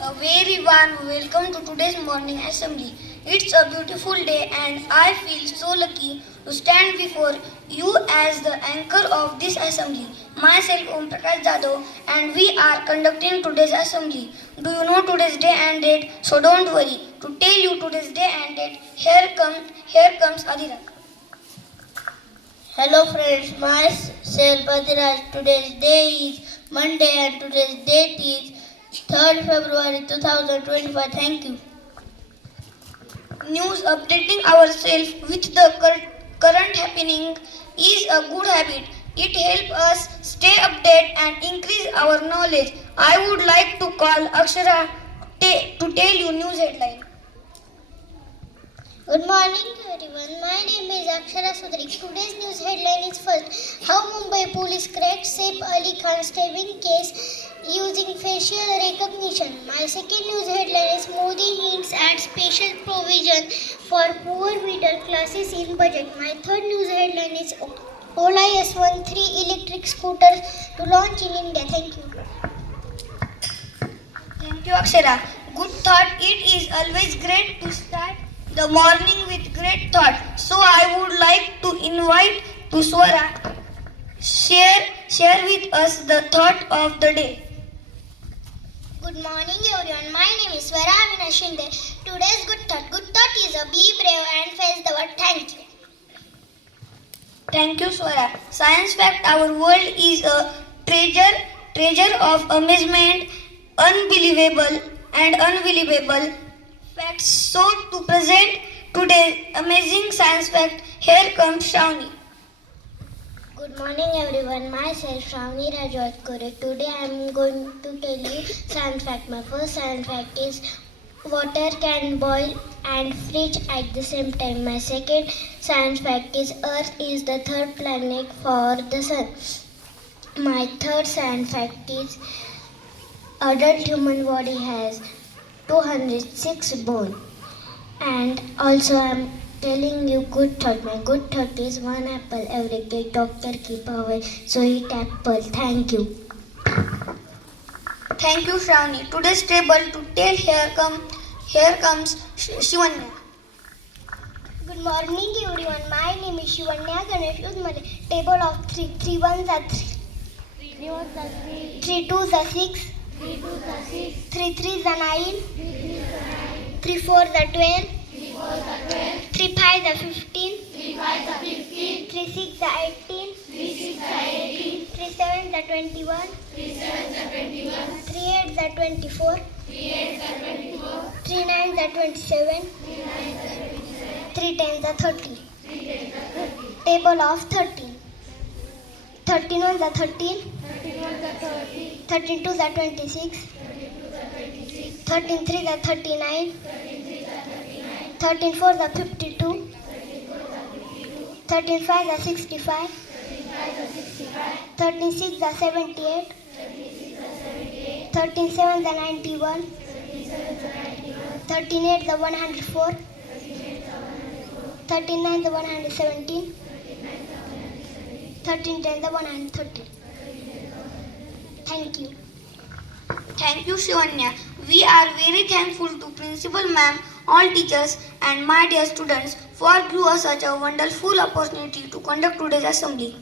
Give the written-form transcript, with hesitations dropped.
A very warm welcome to today's morning assembly. It's a beautiful day and I feel so lucky to stand before you as the anchor of this assembly. Myself Om Prakash Jadhav and we are conducting today's assembly. Do you know today's day and date? So don't worry. To tell you today's day and date, here comes Adhirak. Hello friends, myself Adhiraj. Today's day is Monday and today's date is 3rd February 2025. Thank you. News updating ourselves with the current happening is a good habit. It helps us stay updated and increase our knowledge. I would like to call Akshara to tell you news headline. Good morning everyone. My name is Akshara Sudri. Today's news headline is first. How Mumbai police cracked Saif Ali Khan stabbing case using facial recognition. My second news headline is Modi hints at special provision for poor middle classes in budget. My third news headline is Ola S1 3 electric scooters to launch in India. Thank you. Thank you, Akshara. Good thought. It is always great to start the morning with great thought. So I would like to invite to Swara share with us the thought of the day. Good morning everyone. My name is Swara Avinash Shinde. Today's good thought is a be brave and face the world. Thank you. Thank you, Swara. Science fact: our world is a treasure of amazement, unbelievable facts. So to present today's amazing science fact, here comes Shravani. Good morning everyone. Myself Shravani Rajwat Kore. Today I am going to tell you science fact. My first science fact is water can boil and freeze at the same time. My second science fact is Earth is the third planet for the sun. My third science fact is adult human body has 206 bones. And also I am telling you good thought. My good thought is one apple every day doctor keep away. So eat apple. Thank you. Thank you, Shravani. Today's table to tell here comes Shivanya. Good morning everyone. My name is Shivanya Ganesh Udmale. Table of 3. 3 ones are 3. 3 twos are 6. 3 threes are 9. 3 fours are 12. 3 fives are 15. 3 sixes are 18. 3 sevens are 21. 3 eights are 24. 3 nines are 27. 3 tens are 30. Table of 13. 13 ones are 13. 13 twos are 26. 13 threes are 39. 13 fours are 52. 13 fives are 65. 13 sixes are 78. 13 sevens are 91. 13 eights are 104. 13 nines are 117. 13 tens are 130. Thank you. Thank you, Shivanya. We are very thankful to Principal Ma'am, all teachers and my dear students for giving us such a wonderful opportunity to conduct today's assembly.